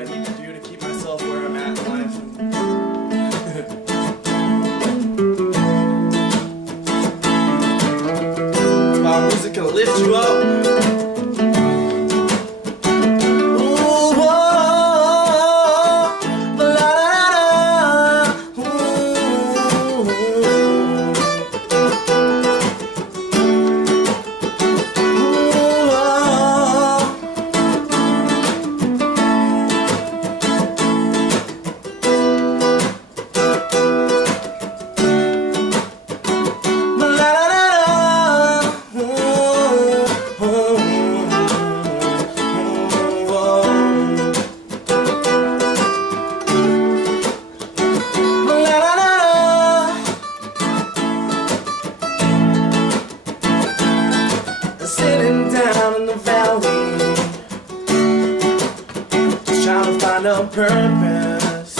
I need to do to keep myself where I'm at in life. It's about music can lift you up. No purpose.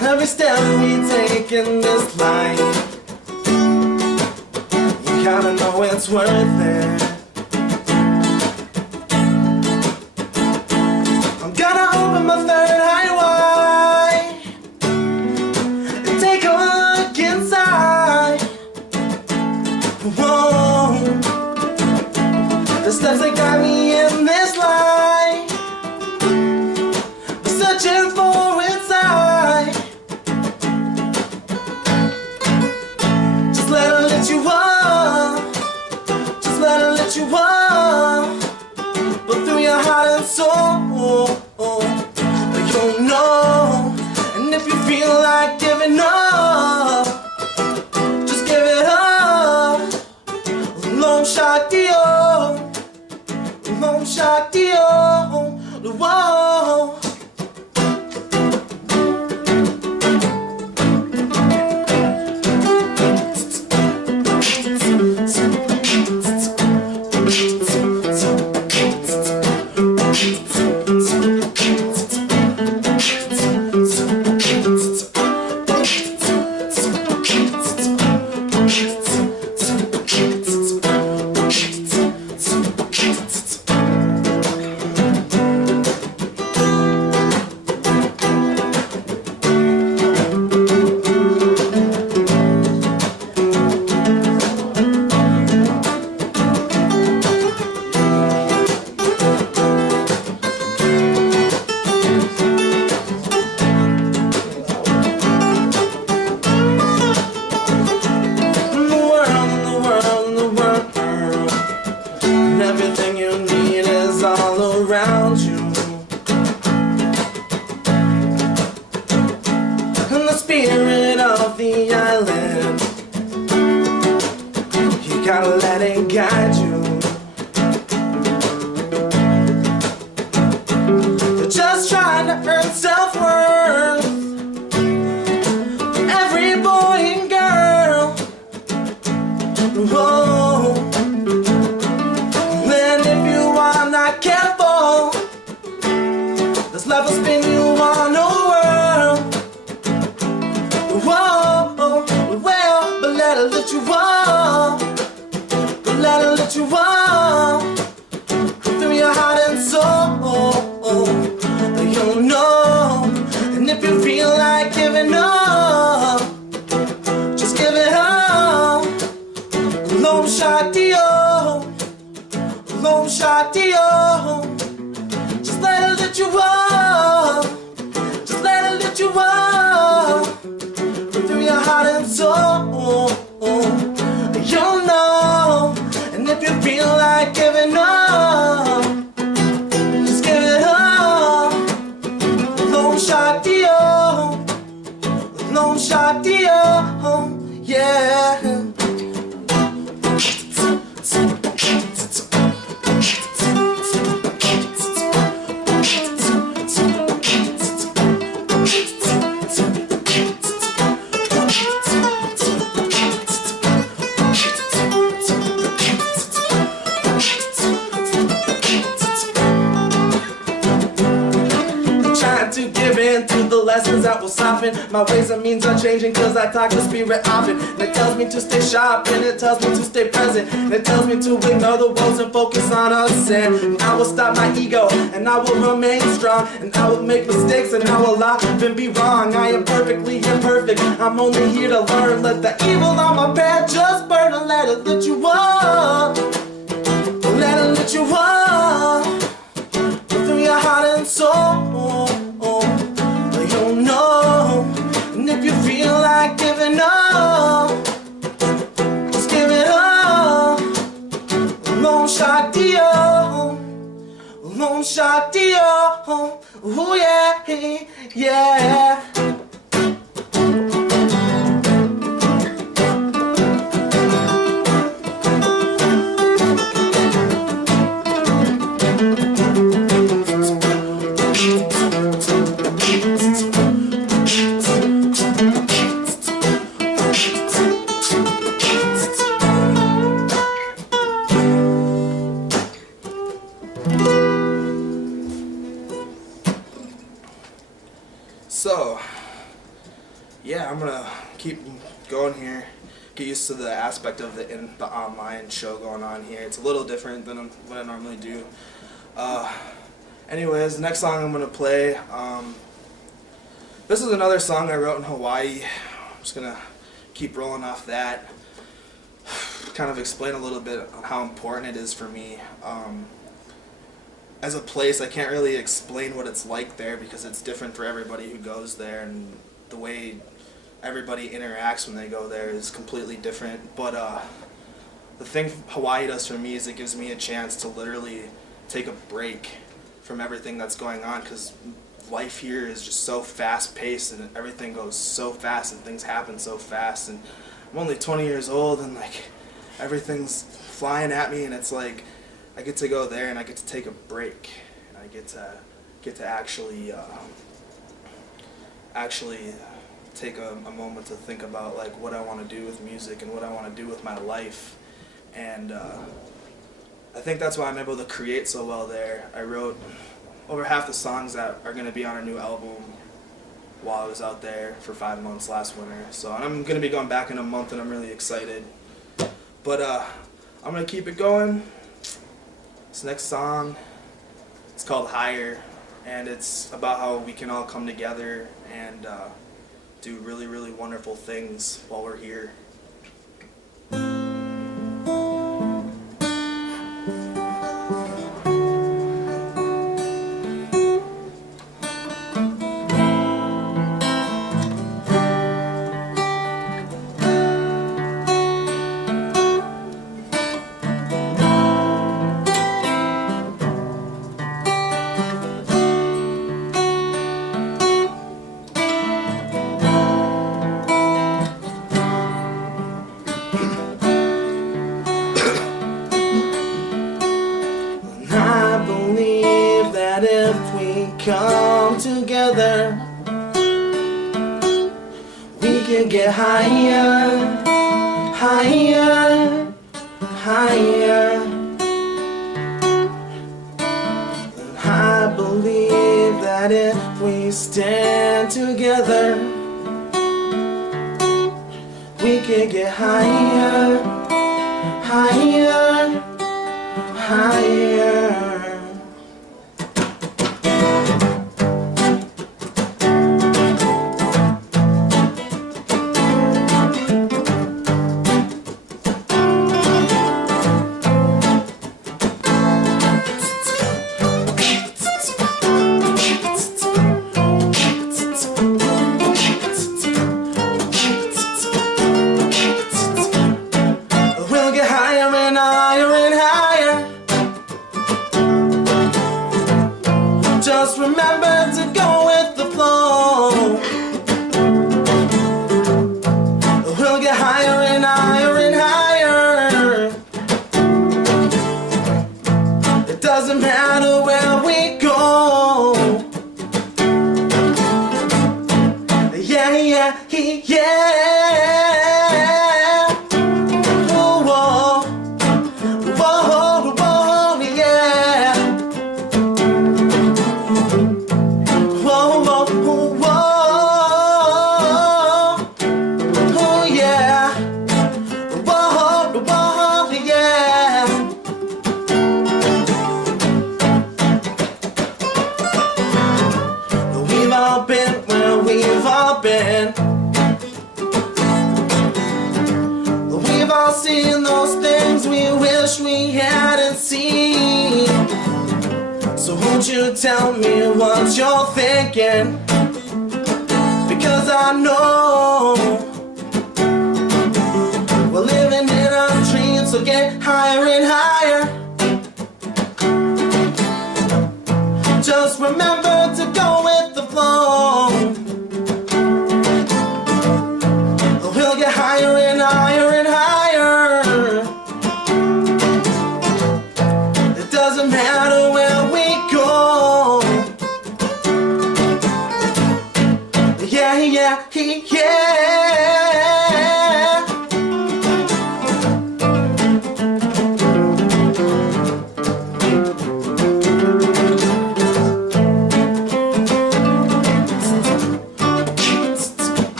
Every step we take in this life, you gotta know it's worth it. I'm gonna open my third eye wide and take a look inside. Whoa. The steps that got me in this life, I'm searching for inside. Just let her let you up, just let her let you up, but through your heart and soul, you'll know. And if you feel like giving up, just give it up. Long shot deal. Long shot deal. Whoa. Everything you need is all around you, and the spirit of the island, you gotta let it guide you. They're just trying to earn self-worth for every boy and girl. Whoa. Careful, this life will spin you on a whirl. Whoa, well, but let her lift you up, but let her lift you up, through your heart and soul, you'll know. And if you feel like giving up, just give it up. Long shot deal. Long shot deal. Just let her let you up, just let her let you up, through your heart and soul, you'll know. And if you feel like giving up, just give it up. Long shot deal, long shot deal, yeah. lessons that will soften my ways and means are changing, cause I talk to spirit often. And it tells me to stay sharp, and it tells me to stay present, and it tells me to ignore the woes and focus on us. And I will stop my ego, and I will remain strong, and I will make mistakes, and I will often be wrong. I am perfectly imperfect, I'm only here to learn. Let the evil on my path just burn, and let it let you up. Let it let you up. Through your heart and soul, you'll know. And if you feel like giving up, just give it up. Long shot deal, long shot deal. Ooh yeah, yeah. So, yeah, I'm gonna keep going here, get used to the aspect of the online show going on here. It's a little different than what I normally do. Anyways, the next song I'm gonna play, this is another song I wrote in Hawaii. I'm just gonna keep rolling off that, kind of explain a little bit on how important it is for me. As a place, I can't really explain what it's like there because it's different for everybody who goes there, and the way everybody interacts when they go there is completely different. But the thing Hawaii does for me is it gives me a chance to literally take a break from everything that's going on, because life here is just so fast-paced and everything goes so fast and things happen so fast, and I'm only 20 years old and like everything's flying at me, and it's like I get to go there and I get to take a break, and I get to actually take a moment to think about like what I want to do with music and what I want to do with my life. And I think that's why I'm able to create so well there. I wrote over half the songs that are going to be on our new album while I was out there for 5 months last winter. So, and I'm going to be going back in a month, and I'm really excited. But I'm going to keep it going. This next song, it's called Higher, and it's about how we can all come together and do really, really wonderful things while we're here. If we come together, we can get higher, higher, higher. And I believe that if we stand together, we can get higher, higher, higher. Just remember to go with the flow. We'll get higher and higher and higher. It doesn't matter where we go. Yeah, yeah, yeah. Whoa, whoa, whoa, whoa. all seeing those things we wish we hadn't seen. So won't you tell me what you're thinking? Because I know we're living in our dreams, so get higher and higher. Just remember to go with the flow. We'll get higher and higher and higher. It doesn't matter where we go. Yeah, yeah, yeah.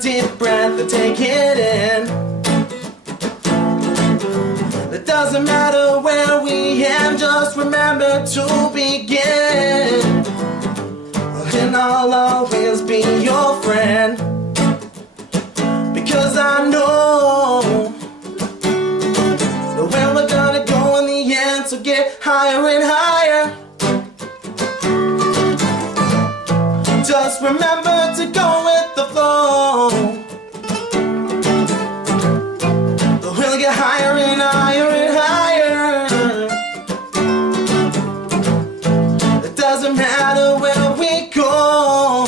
Deep breath and take it in. It doesn't matter where we end, just remember to begin. And I'll always be your friend, because I know where we're gonna go in the end. So get higher and higher. Just remember to go with the flow. We'll get higher and higher and higher. It doesn't matter where we go.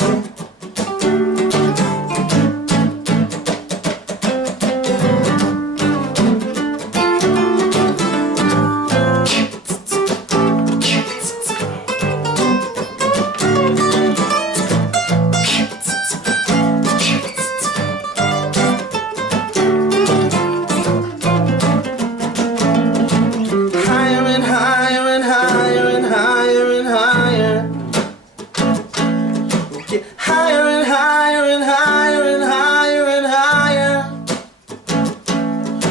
Higher and higher and higher and higher and higher.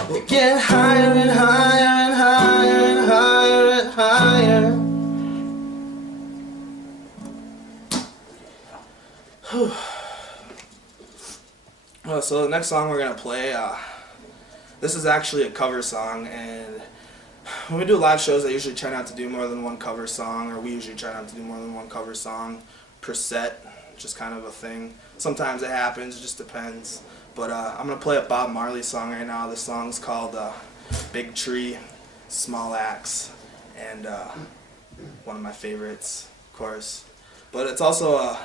We'll get higher and higher and higher and higher and higher. Well, so the next song we're gonna play, this is actually a cover song, and when we do live shows, I usually try not to do more than one cover song, or we usually try not to do more than one cover song per set. Just kind of a thing. Sometimes it happens, it just depends. But I'm going to play a Bob Marley song right now. This song's called Big Tree, Small Axe, and one of my favorites, of course. But it's also,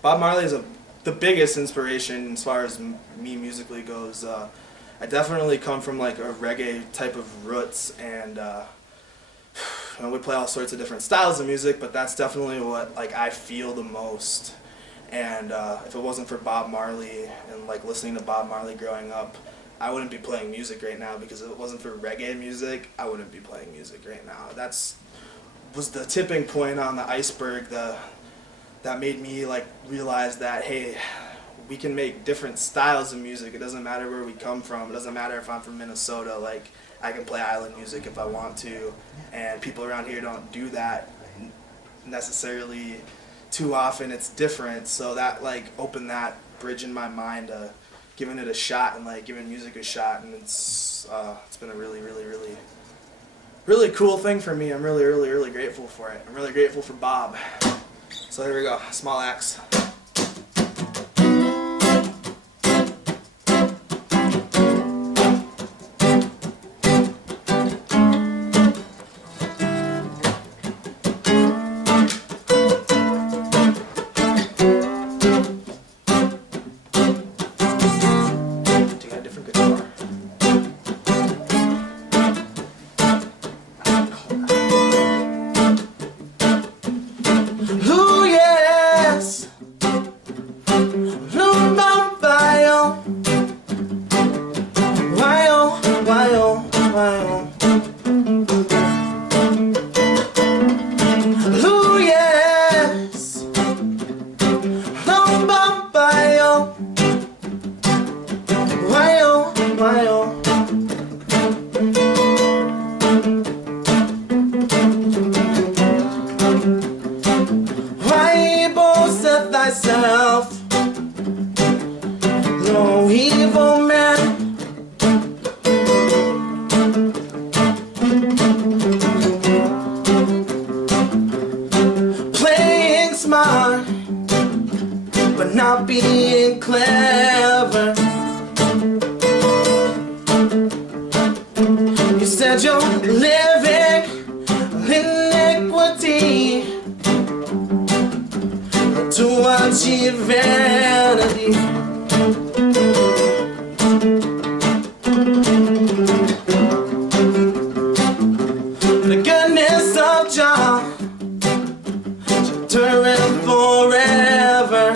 Bob Marley is the biggest inspiration as far as me musically goes. I definitely come from like a reggae type of roots, and you know, we play all sorts of different styles of music, but that's definitely what like I feel the most. And if it wasn't for Bob Marley and like listening to Bob Marley growing up, I wouldn't be playing music right now, because if it wasn't for reggae music, I wouldn't be playing music right now. Was the tipping point on the iceberg that made me like realize that, hey, we can make different styles of music. It doesn't matter where we come from. It doesn't matter if I'm from Minnesota. Like, I can play island music if I want to, and people around here don't do that necessarily too often. It's different, so that like opened that bridge in my mind to giving it a shot and like giving music a shot, and it's been a really cool thing for me. I'm really grateful for it. I'm really grateful for Bob. So here we go, Small Axe. said you're living in iniquity to achieve vanity. The goodness of Jah shall turn forever.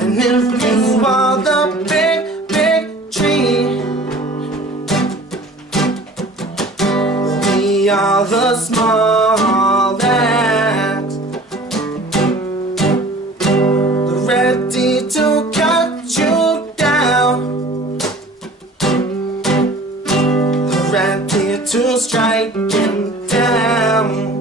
And if you are the big, big tree, we are the small axe, ready to cut you down, ready to strike him down.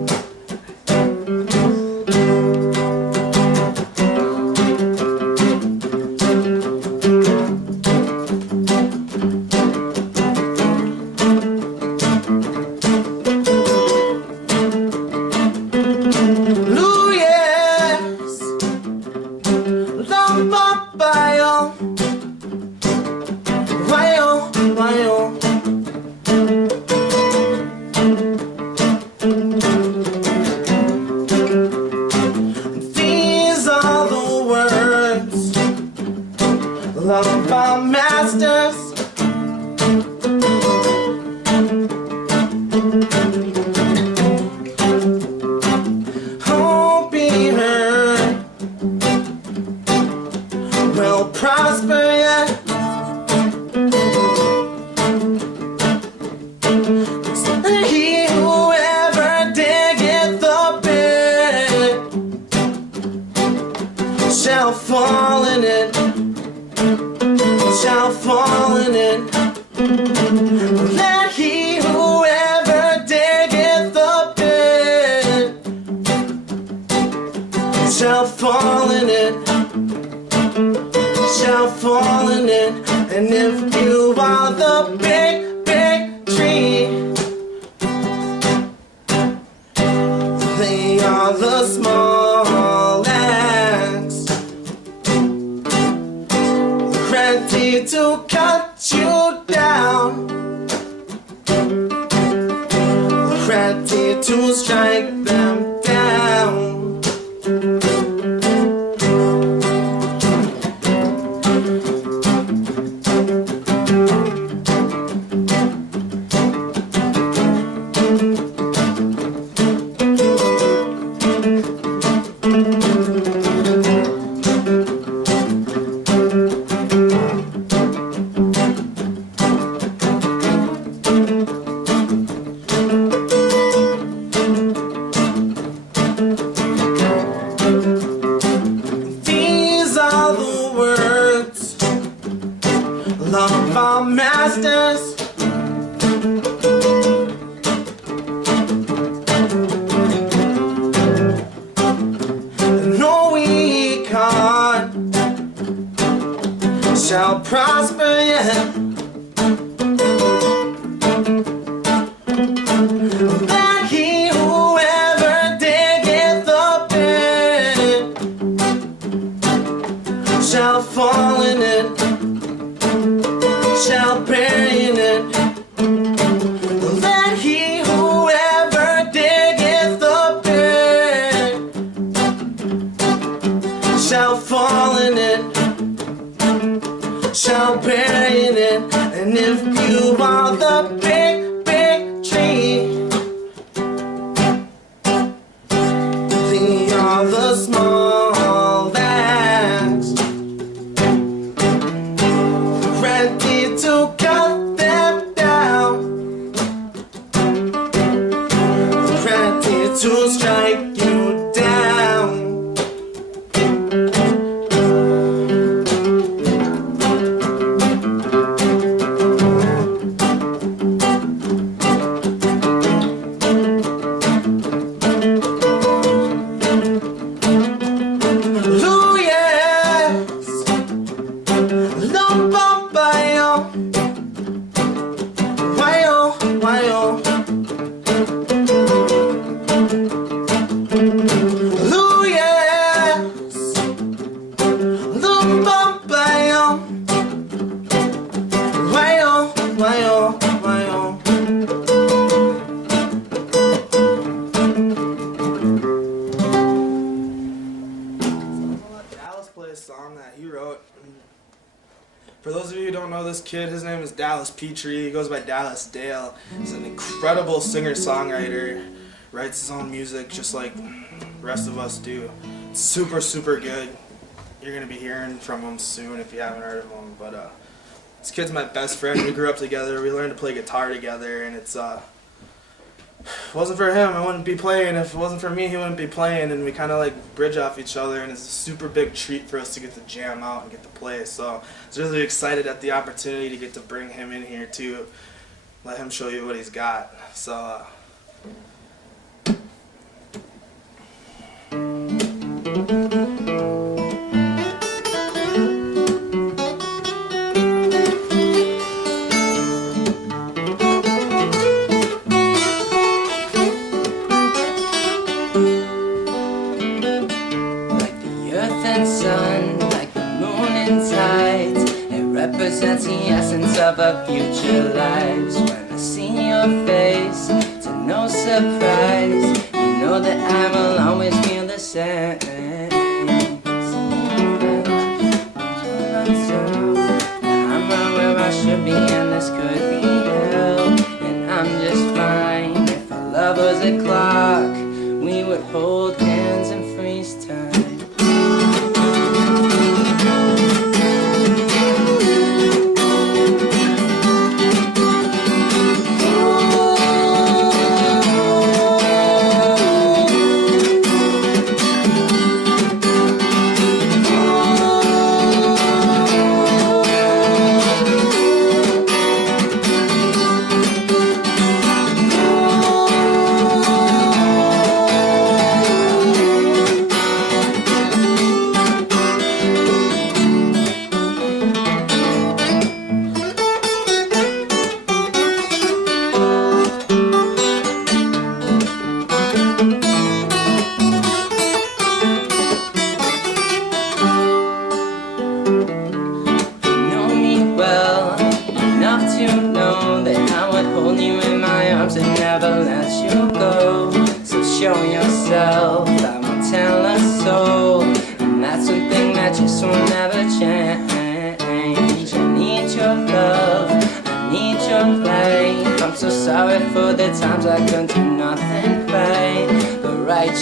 These are the words of our masters. Oh, be heard, will prosper yet. He whoever diggeth the pit shall fall in it, shall fall in it. Let he whoever diggeth the pit shall fall in it, shall fall in it. And if you are the big, big tree, they are the small axe, ready to cut you down, ready to strike them down. Of our masters, no weak heart shall prosper yet. That he whoever diggeth the pit shall fall in it, shall bury in it. Let he whoever diggeth the pit shall fall in it, shall bury in it. And if you are the big, big tree, they are the small axe, ready to cut them down, ready to strike you down. Why is Dallas Petrie. He goes by Dallas Dale. He's an incredible singer-songwriter. Writes his own music just like the rest of us do. It's super, super good. You're going to be hearing from him soon if you haven't heard of him. But this kid's my best friend. We grew up together. We learned to play guitar together, and it's if it wasn't for him, I wouldn't be playing. If it wasn't for me, he wouldn't be playing. And we kind of like bridge off each other, and it's a super big treat for us to get to jam out and get to play. So I was really excited at the opportunity to get to bring him in here too, let him show you what he's got. So represents the essence of our future lives. When I see your face, to no surprise, you know that I will always feel the same. I'm right where I should be, and this could be hell. And I'm just fine. If our love was a clock, we would hold hands and freeze time.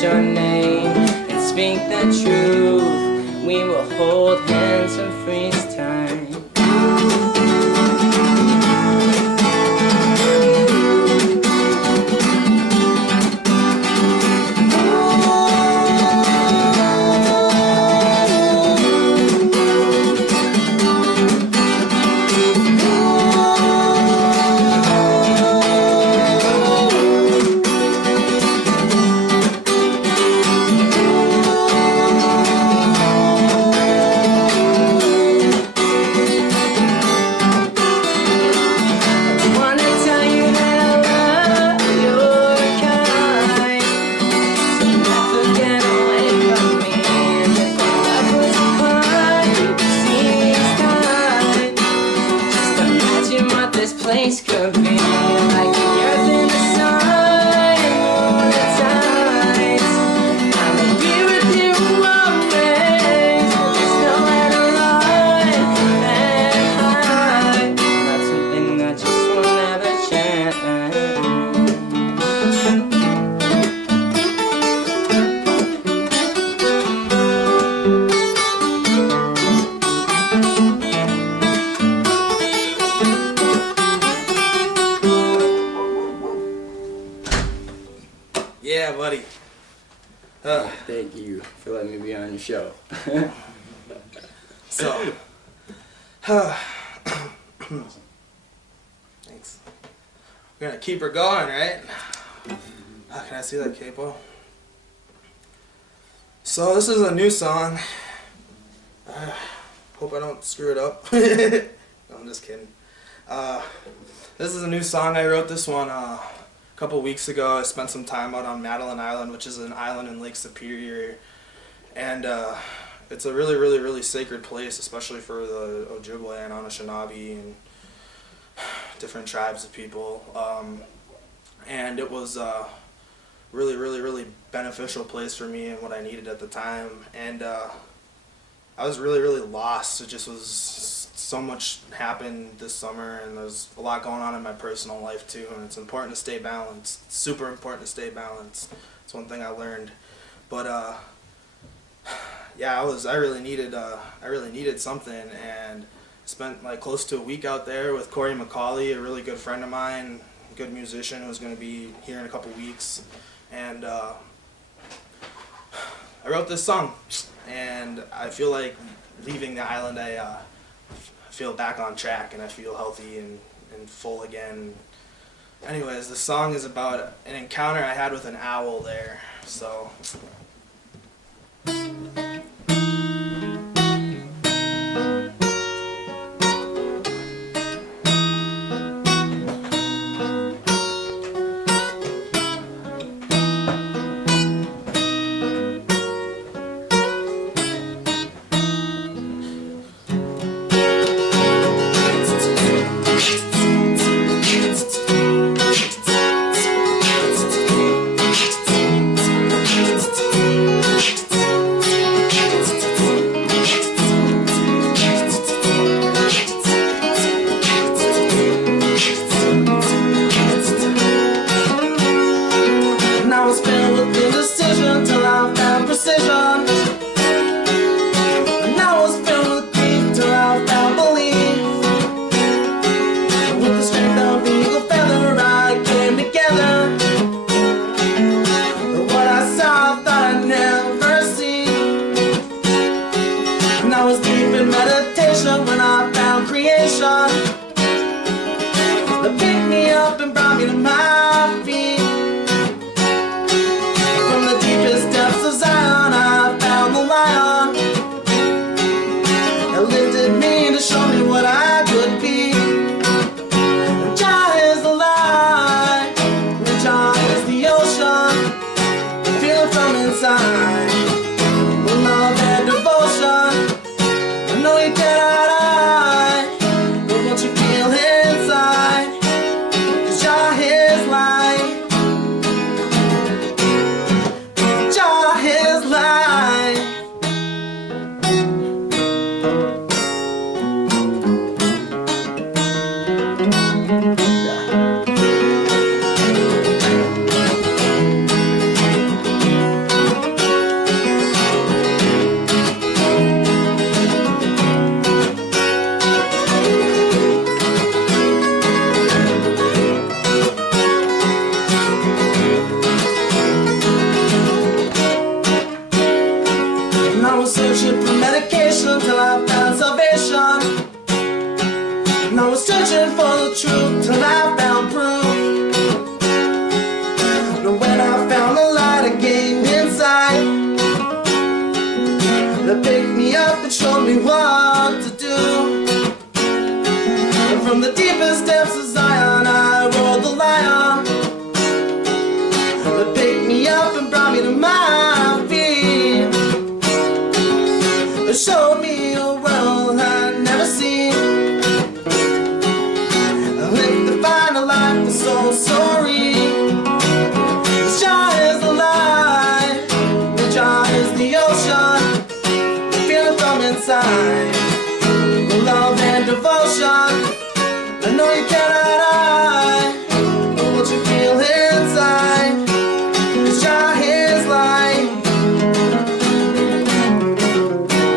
Your name and speak the truth. We will hold hands and freeze time. Yeah, buddy. Thank you for letting me be on your show. So, thanks. We're gonna keep her going, right? Can I see that capo? So this is a new song. Hope I don't screw it up. No, I'm just kidding. This is a new song. I wrote this one a couple weeks ago. I spent some time out on Madeline Island, which is an island in Lake Superior, and it's a really, really, really sacred place, especially for the Ojibwe and Anishinaabe and different tribes of people. And it was a really, really, really beneficial place for me and what I needed at the time. And I was really, really lost. It just was so much happened this summer, and there's a lot going on in my personal life too, and it's important to stay balanced. It's super important to stay balanced. It's one thing I learned. But yeah, I really needed something, and spent like close to a week out there with Corey McCauley, a really good friend of mine, good musician who's going to be here in a couple weeks, and I wrote this song, and I feel like leaving the island, I feel back on track, and I feel healthy and full again. Anyways, the song is about an encounter I had with an owl there, so. That picked me up and brought me to my feet. From the deepest depths of Zion, I found the lion that lifted me to show me what I could be. Jah is the light, Jah is the ocean. I feel it from inside, with love and devotion. I know you cannot hide, but what you feel inside, 'cause Jah is light. Jah is light. And I was searching for medication till I found salvation. And I was searching for the truth till I found proof. And when I found the light, I gained insight that picked me up and showed me what to do. And from the deepest depths of Zion, I rode the lion that picked me up and brought me to my feet. That showed me a world I'd never seen. I lived to find a life was so sorry. Jah is the light, and Jah is the ocean. Feel it from inside, with love and devotion. I know you cannot hide, but what you feel inside, 'cause Jah is light.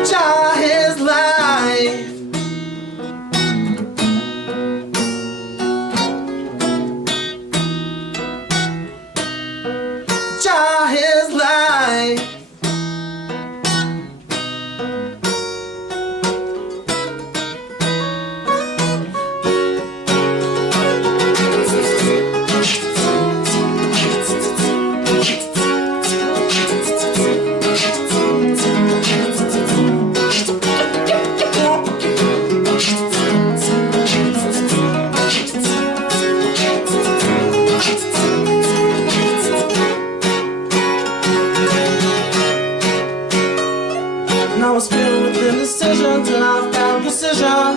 Jah is life. Jah is life. And I was filled with indecision till I found precision.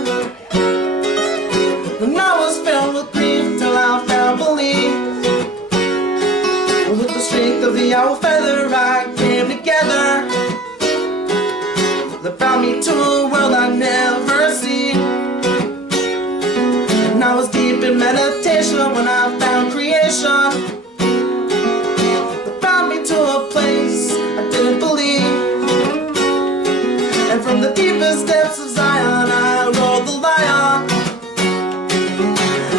And I was filled with grief till I found belief. With the strength of the owl feather, I came together. That brought me to a world I'd never seen. was deep in meditation when I found creation that brought me to a place I didn't believe. And from the deepest depths of Zion I rolled the lion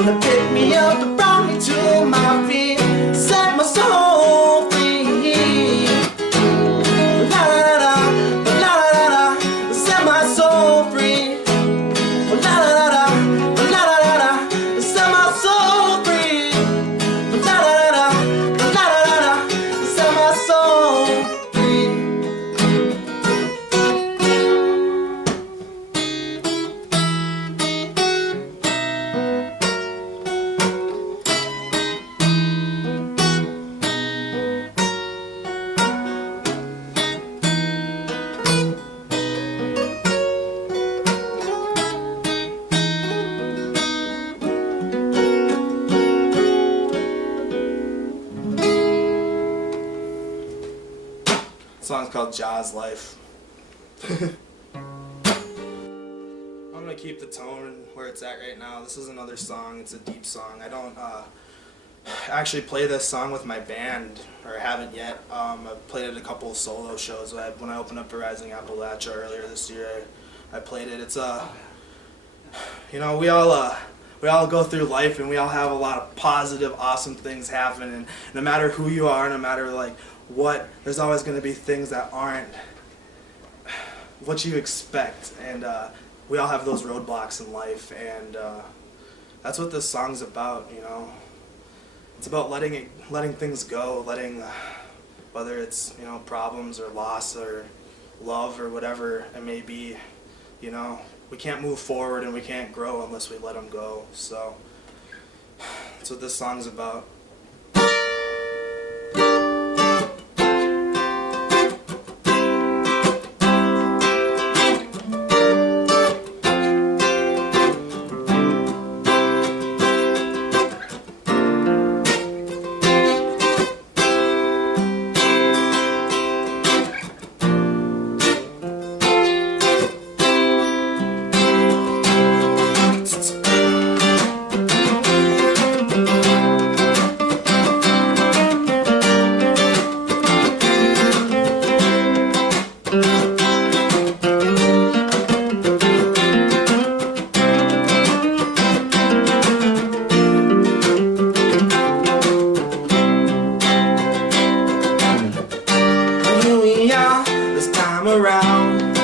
that picked me up and brought me to my feet, set my soul free. La la la la, la la la, set my soul free. La la la la, la la la, set my soul free. La la la la, la la, set my soul free. The song's called Jaw's Life. I'm gonna keep the tone where it's at right now. This is another song, it's a deep song. I don't actually play this song with my band, or haven't yet. I've played it at a couple of solo shows. When I opened up for Rising Appalachia earlier this year, I played it. It's you know, we all go through life and we all have a lot of positive, awesome things happen, and no matter who you are, no matter like what, there's always going to be things that aren't what you expect, and we all have those roadblocks in life, and that's what this song's about. You know, it's about letting things go, whether it's, you know, problems or loss or love or whatever it may be. You know, we can't move forward and we can't grow unless we let them go. So that's what this song's about. Around,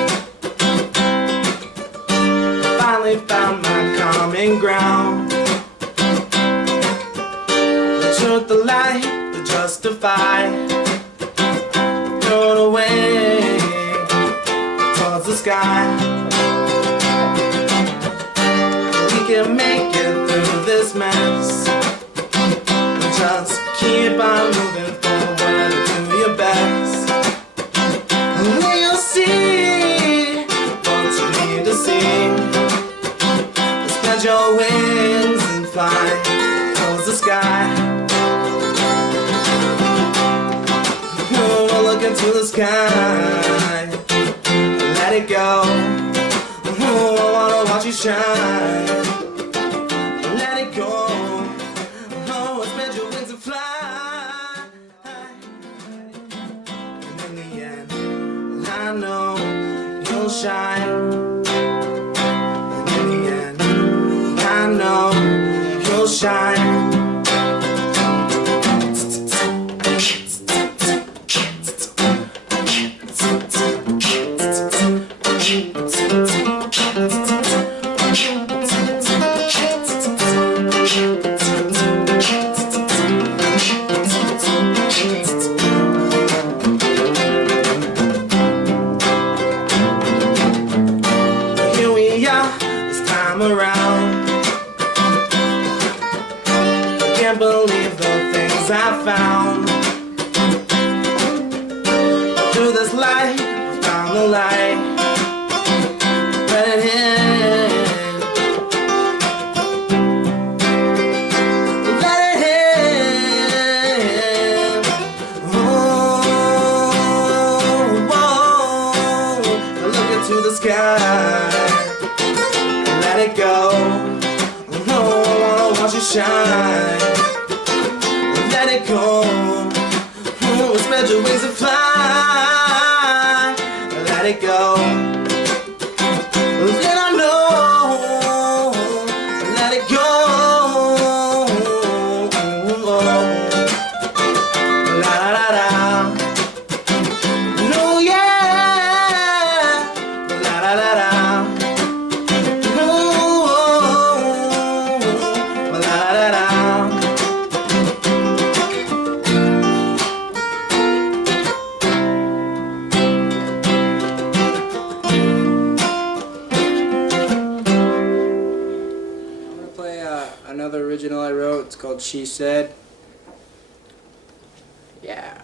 I finally found my common ground. The truth, the light, the justify, thrown away towards the sky. We can make it through this mess. Just keep on moving forward and do your best. You'll see what you need to see. Spread your wings and fly towards the sky. Oh, look into the sky. Let it go. Oh, I wanna watch you shine. Let it go. Oh, spread your wings and fly. And in the end, I know you'll shine. And in the end, I know you'll shine. Around, I can't believe the things I found. Through this light, found the light. Let it in. Let it in. Oh, whoa. Look into the sky. Let it go. Oh, shine. Let it go. Spread your wings and fly. Let it go. Then I know. Let it go. La la la. No, yeah. La la la la. No. La la la la. Another original I wrote. It's called She Said. Yeah.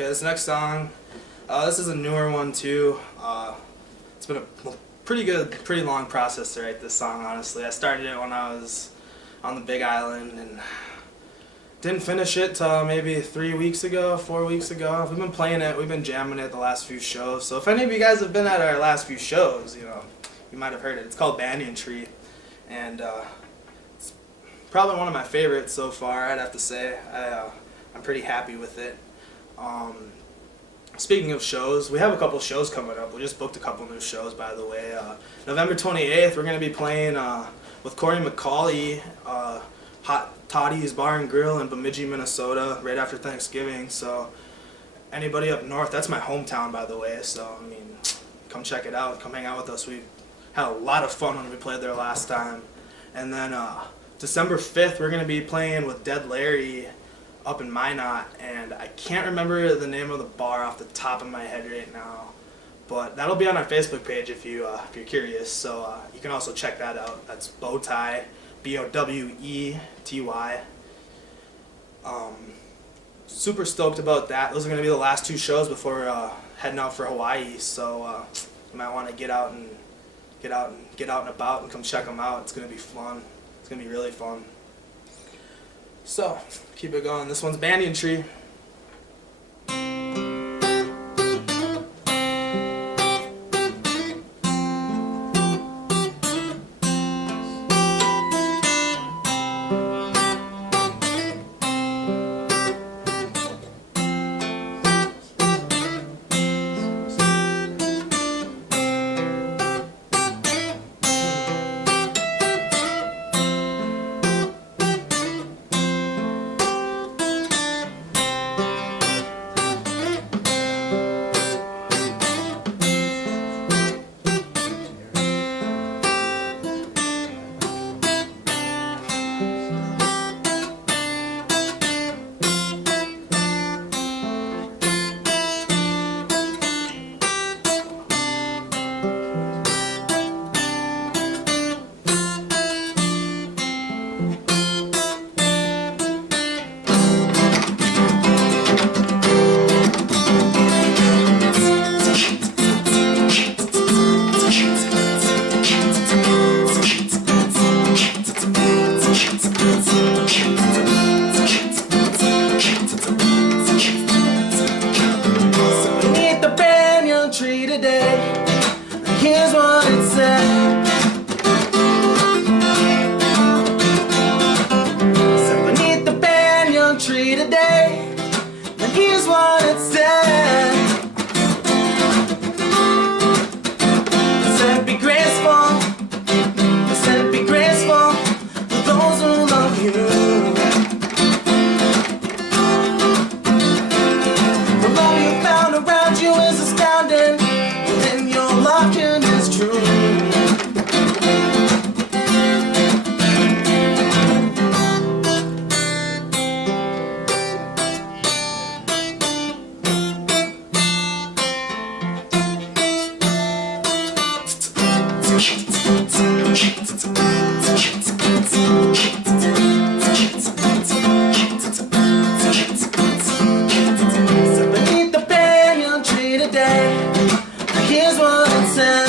Okay, this next song, this is a newer one too. It's been a pretty long process to write this song, honestly. I started it when I was on the Big Island and didn't finish it till maybe 4 weeks ago. We've been playing it, we've been jamming it the last few shows. So if any of you guys have been at our last few shows, you know, you might have heard it. It's called Banyan Tree, and it's probably one of my favorites so far, I'd have to say. I'm pretty happy with it. Speaking of shows, we have a couple shows coming up. We just booked a couple new shows, by the way. November 28th, we're going to be playing with Corey McCauley, Hot Toddy's Bar and Grill in Bemidji, Minnesota, right after Thanksgiving. So anybody up north, that's my hometown, by the way. So, I mean, come check it out. Come hang out with us. We had a lot of fun when we played there last time. And then December 5th, we're going to be playing with Dead Larry up in Minot, and I can't remember the name of the bar off the top of my head right now, but that'll be on our Facebook page if you're curious. So you can also check that out. That's Bowtie, Bowety. Super stoked about that. Those are going to be the last 2 shows before heading out for Hawaii. So you might want to get out and about and come check them out. It's going to be fun. It's going to be really fun. So keep it going. This one's Banyan Tree. Here's what it said. Sat beneath the banyan tree today, and here's what it said. It said, be graceful. It said, be graceful for those who love you. The love you found around you is astounding. Locking is true. So beneath the banyan tree today, here's what it said.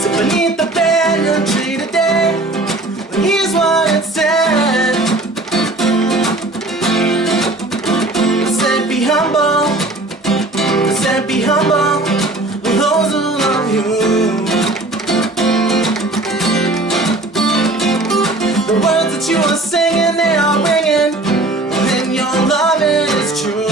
So beneath the banyan tree today, here's what it said. It said, be humble. It said, be humble with those who love you. The words that you are singing, they are ringing, and your love is true.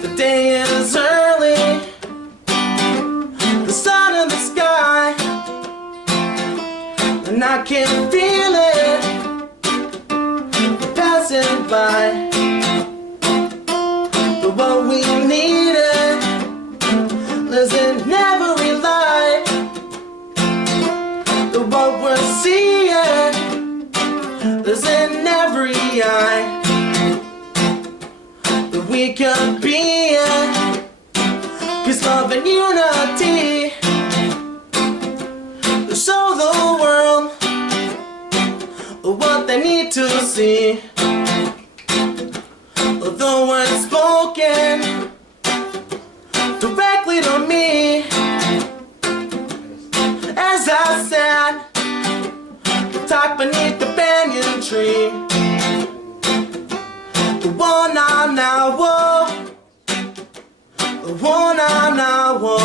The day is early, the sun in the sky, and I can feel it passing by. But what we needed lives in every light. The what we're seeing lives in every eye. That we could be peace, love, and unity. Show the world what they need to see. The words spoken directly to me, as I sat talk beneath the banyan tree. Whoa, na na, whoa. Whoa, na na, whoa.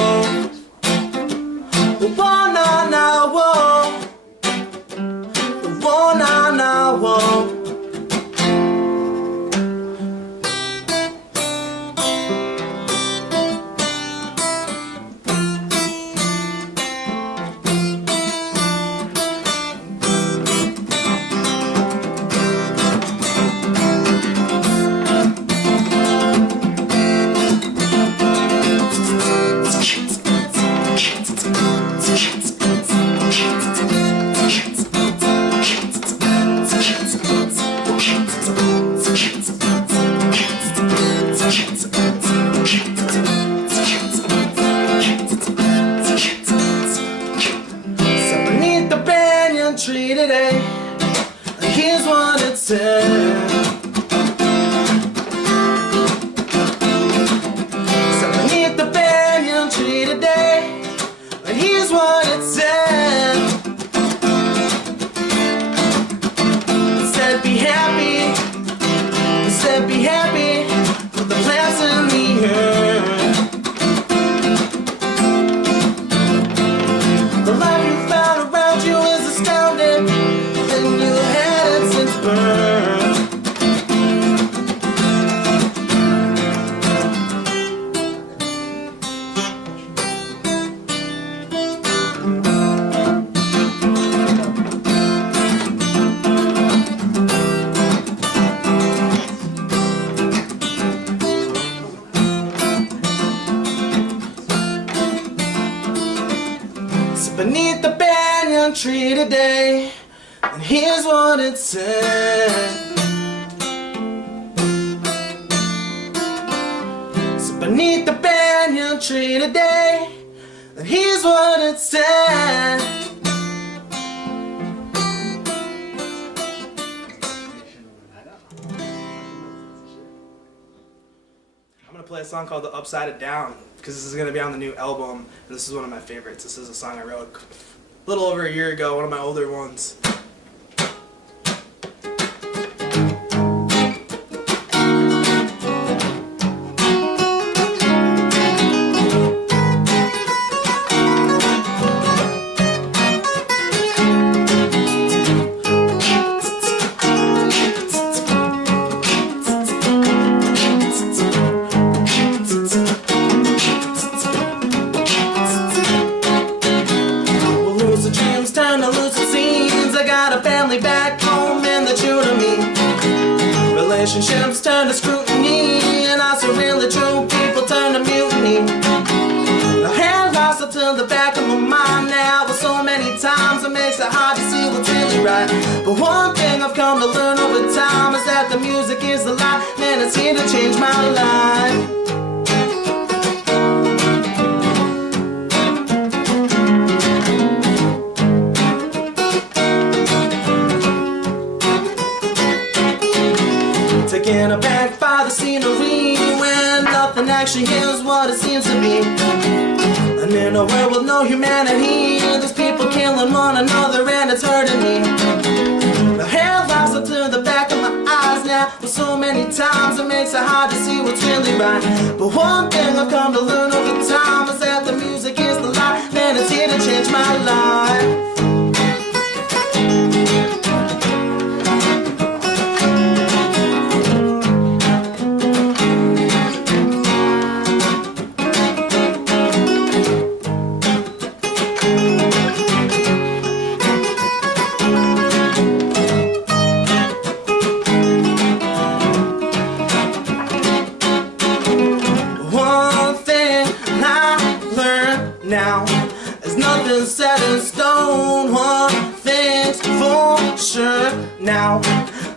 Whoa, na na, whoa. Whoa, na na, whoa. Tree today, here's what it said. So beneath the banyan tree today, here's what it said. It said be happy, it said be happy with the plants in the earth. The life you found around you is astounding, and you had it since birth. So beneath the banyan tree today, and here's what it said. So beneath the banyan tree today, and here's what it said. I'm gonna play a song called "The Upside Down" because this is gonna be on the new album, and this is one of my favorites. This is a song I wrote a little over a year ago, one of my older ones. Back home and they're true to me. Relationships turn to scrutiny, and also really true people turn to mutiny. I had lost it to the back of my mind now, but so many times it makes it hard to see what's really right. But one thing I've come to learn over time is that the music is the light, and it's here to change my life. Taken aback by the scenery when nothing actually is what it seems to be. And in a world with no humanity, there's people killing one another and it's hurting me. My hair lies up to the back of my eyes now, but so many times it makes it hard to see what's really right. But one thing I've come to learn over time is that the music is the light, and it's here to change my life. Now, there's nothing set in stone. One thing's for sure now,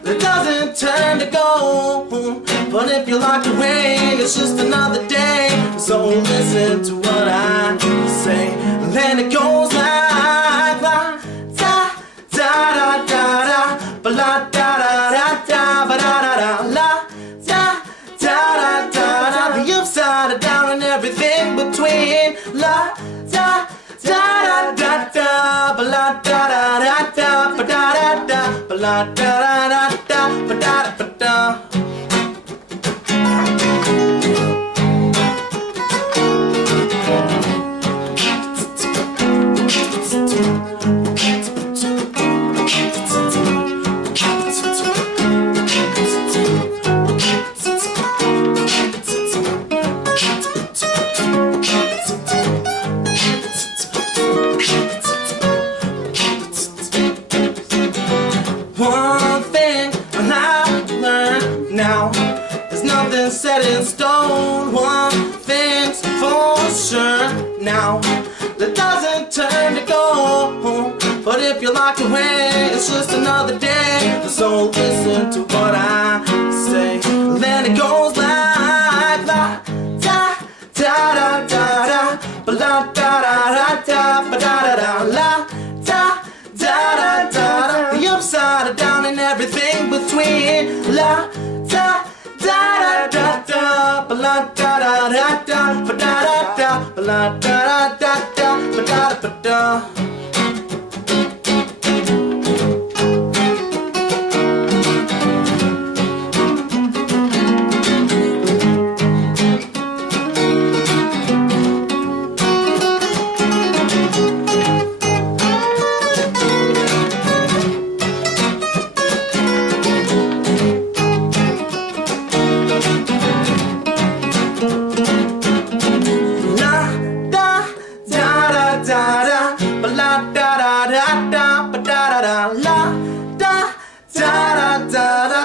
it doesn't turn to gold. But if you're locked away, it's just another day. So listen to what I say. Then it goes like la da da da da da, ba la da da da da, ba da da da la da da da da da. The upside and down and everything between. La da da da da da, ba la da da da da, ba da da da, ba la da da da da, ba da da ba da. One thing I've learned now is nothing set in stone. One thing's for sure now, that doesn't turn to gold. But if you're locked away, it's just another day. So listen to what I say. Then it goes like la da da da da da, ba la da da da da, ba da da da la da da da da da. The upside and down and everything between. La da da da da da, ba la da da da da, ba da da da, ba la da da da da, ba da da ba da.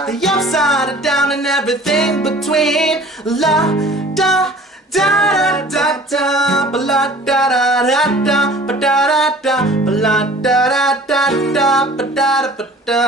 The upside and down and everything between. La da da da da da, ba la da da da da, ba da da da, ba la da da da da, ba da da ba da.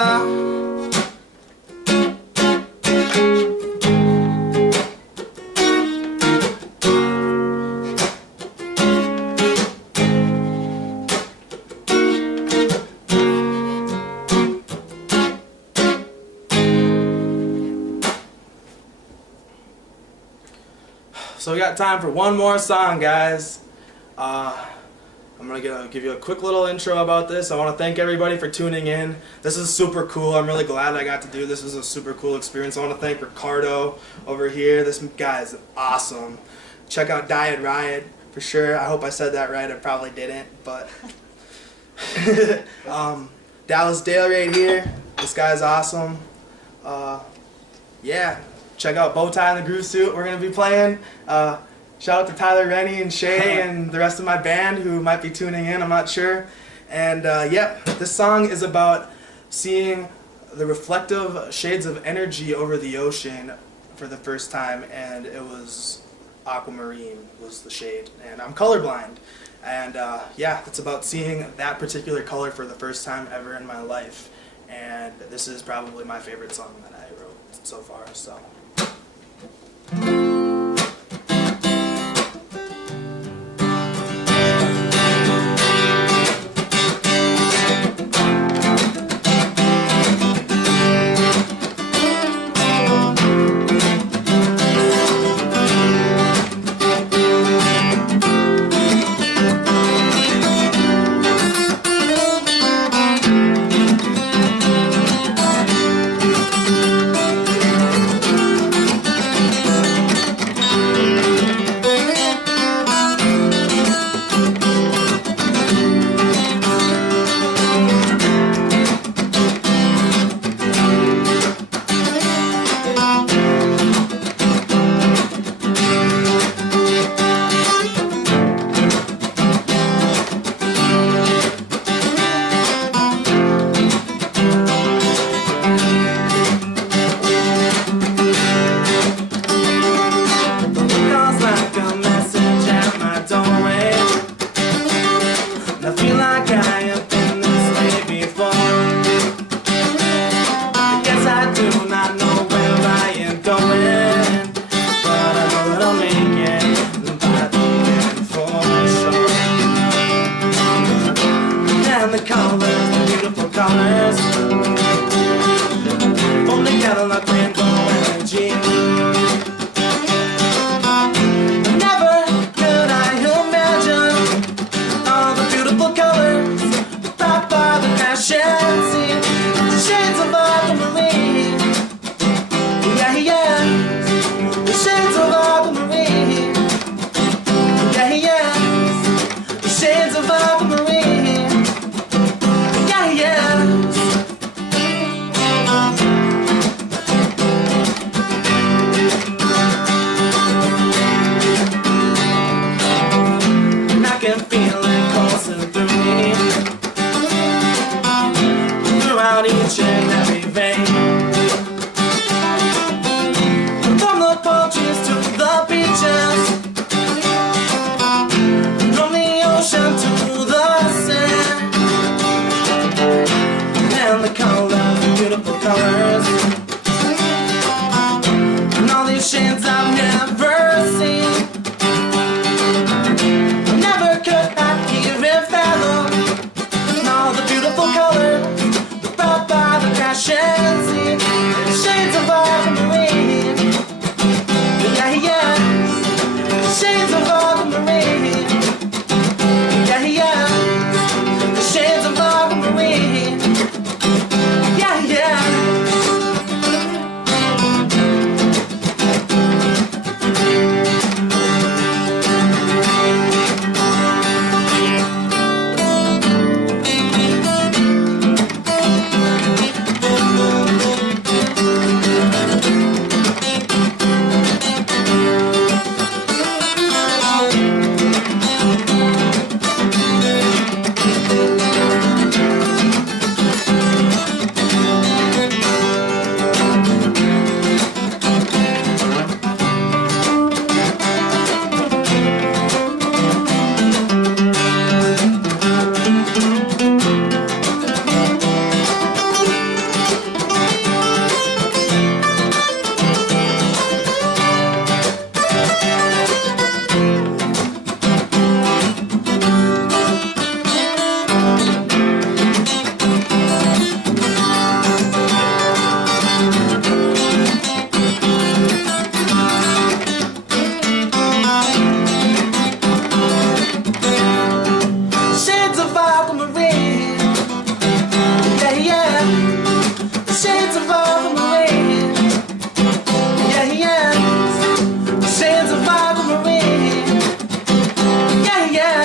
So we got time for one more song, guys. I'm gonna give you a quick little intro about this. I want to thank everybody for tuning in. This is super cool. I'm really glad I got to do this. This is a super cool experience. I want to thank Ricardo over here. This guy is awesome. Check out Diet Riot for sure. I hope I said that right. I probably didn't, but Dallas Dale right here. This guy's awesome. Yeah. Check out Bowtie and the Groove Suit. We're going to be playing. Shout out to Tyler, Rennie, and Shay, and the rest of my band who might be tuning in. I'm not sure. And yeah, this song is about seeing the reflective shades of energy over the ocean for the first time, and it was Aquamarine was the shade. And I'm colorblind. And yeah, it's about seeing that particular color for the first time ever in my life. And this is probably my favorite song that I wrote so far. So. Aquamarine. Yeah, yeah. The shades of Aquamarine. Yeah, yeah. Shades of Aquamarine. Yeah, yeah. The shades of Aquamarine. Yeah, yeah. The shades of Aquamarine. Yeah, yeah.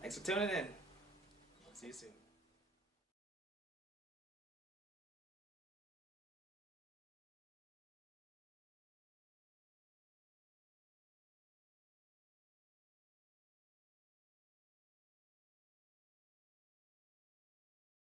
Thanks for tuning in. See you soon.